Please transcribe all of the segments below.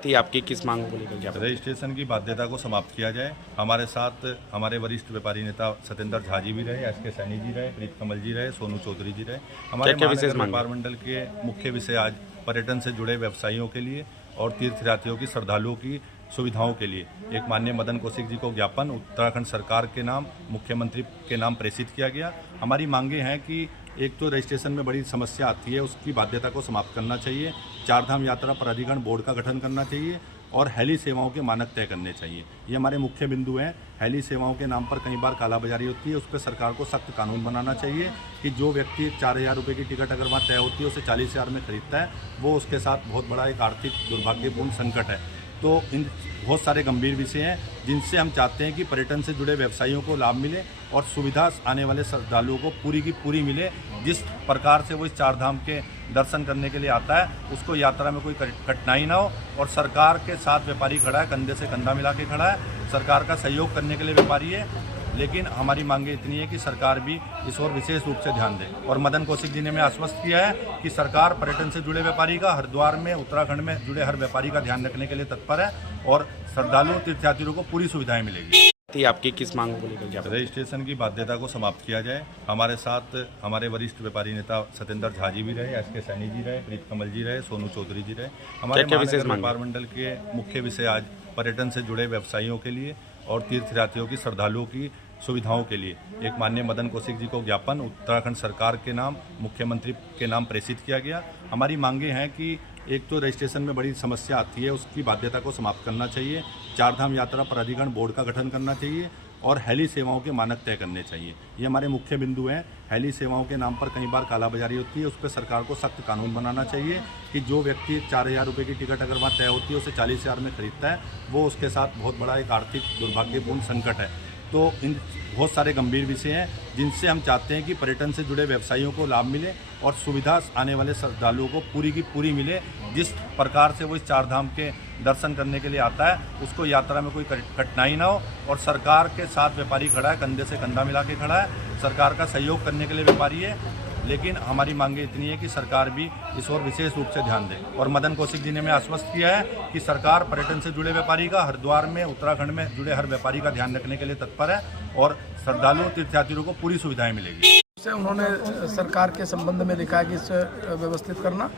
आपकी किस मांगों को लेकर क्या? रजिस्ट्रेशन की बाध्यता को समाप्त किया जाए। हमारे साथ हमारे वरिष्ठ व्यापारी नेता सत्येंद्र झा जी भी रहे, एस.के. सैनी जी रहे, प्रीत कमल जी रहे, सोनू चौधरी जी रहे। हमारे महानगर व्यापार मंडल के मुख्य विषय आज पर्यटन से जुड़े व्यवसायियों के लिए और तीर्थयात्रियों की श्रद्धालुओं की सुविधाओं के लिए एक माननीय मदन कौशिक जी को ज्ञापन उत्तराखंड सरकार के नाम, मुख्यमंत्री के नाम प्रेषित किया गया। हमारी मांगे हैं कि एक तो रजिस्ट्रेशन में बड़ी समस्या आती है, उसकी बाध्यता को समाप्त करना चाहिए। चारधाम यात्रा प्राधिकरण बोर्ड का गठन करना चाहिए और हेली सेवाओं के मानक तय करने चाहिए। ये हमारे मुख्य बिंदु हैं। हेली सेवाओं के नाम पर कई बार कालाबाजारी होती है, उस पर सरकार को सख्त कानून बनाना चाहिए कि जो व्यक्ति 4,000 रुपये की टिकट अगर वहाँ तय होती है उसे 40,000 में खरीदता है, वो उसके साथ बहुत बड़ा एक आर्थिक दुर्भाग्यपूर्ण संकट है। तो इन बहुत सारे गंभीर विषय हैं जिनसे हम चाहते हैं कि पर्यटन से जुड़े व्यवसायियों को लाभ मिले और सुविधा आने वाले श्रद्धालुओं को पूरी की पूरी मिले। जिस प्रकार से वो इस चारधाम के दर्शन करने के लिए आता है उसको यात्रा में कोई कठिनाई ना हो और सरकार के साथ व्यापारी खड़ा है, कंधे से कंधा मिला के खड़ा है, सरकार का सहयोग करने के लिए व्यापारी है। लेकिन हमारी मांगे इतनी है कि सरकार भी इस ओर विशेष रूप से ध्यान दे। और मदन कौशिक जी ने हमें आश्वस्त किया है कि सरकार पर्यटन से जुड़े व्यापारी का, हरिद्वार में उत्तराखंड में जुड़े हर व्यापारी का ध्यान रखने के लिए तत्पर है और श्रद्धालुओं तीर्थयात्रियों को पूरी सुविधाएं मिलेगी। आपकी किस मांगों को लेकर क्या? रजिस्ट्रेशन की बाध्यता को समाप्त किया जाए। हमारे साथ हमारे वरिष्ठ व्यापारी नेता सत्येंद्र झा जी भी रहे, एस.के. सैनी जी रहे, प्रीत कमल जी रहे, सोनू चौधरी जी रहे। हमारे महानगर व्यापार मंडल के मुख्य विषय आज पर्यटन से जुड़े व्यवसायियों के लिए और तीर्थयात्रियों की श्रद्धालुओं की सुविधाओं के लिए एक माननीय मदन कौशिक जी को ज्ञापन उत्तराखंड सरकार के नाम, मुख्यमंत्री के नाम प्रेषित किया गया। हमारी मांगे हैं कि एक तो रजिस्ट्रेशन में बड़ी समस्या आती है, उसकी बाध्यता को समाप्त करना चाहिए। चारधाम यात्रा प्राधिकरण बोर्ड का गठन करना चाहिए और हेली सेवाओं के मानक तय करने चाहिए। ये हमारे मुख्य बिंदु हैं। हेली सेवाओं के नाम पर कई बार कालाबाजारी होती है, उस पर सरकार को सख्त कानून बनाना चाहिए कि जो व्यक्ति 4,000 रुपये की टिकट अगर वहाँ तय होती है उसे 40,000 में खरीदता है, वो उसके साथ बहुत बड़ा एक आर्थिक दुर्भाग्यपूर्ण संकट है। तो इन बहुत सारे गंभीर विषय हैं जिनसे हम चाहते हैं कि पर्यटन से जुड़े व्यवसायियों को लाभ मिले और सुविधा आने वाले श्रद्धालुओं को पूरी की पूरी मिले। जिस प्रकार से वो इस चारधाम के दर्शन करने के लिए आता है उसको यात्रा में कोई कठिनाई ना हो और सरकार के साथ व्यापारी खड़ा है, कंधे से कंधा मिला के खड़ा है, सरकार का सहयोग करने के लिए व्यापारी है। लेकिन हमारी मांगे इतनी है कि सरकार भी इस ओर विशेष रूप से ध्यान दे। और मदन कौशिक जी ने हमें आश्वस्त किया है कि सरकार पर्यटन से जुड़े व्यापारी का, हरिद्वार में उत्तराखंड में जुड़े हर व्यापारी का ध्यान रखने के लिए तत्पर है और श्रद्धालुओं तीर्थयात्रियों को पूरी सुविधाएं मिलेगी। उन्होंने सरकार के संबंध में लिखा है कि इसे व्यवस्थित करना।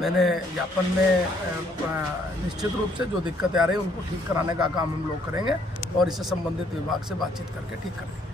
मैंने ज्ञापन में निश्चित रूप से जो दिक्कतें आ रही है उनको ठीक कराने का काम हम लोग करेंगे और इससे संबंधित विभाग से बातचीत करके ठीक करेंगे।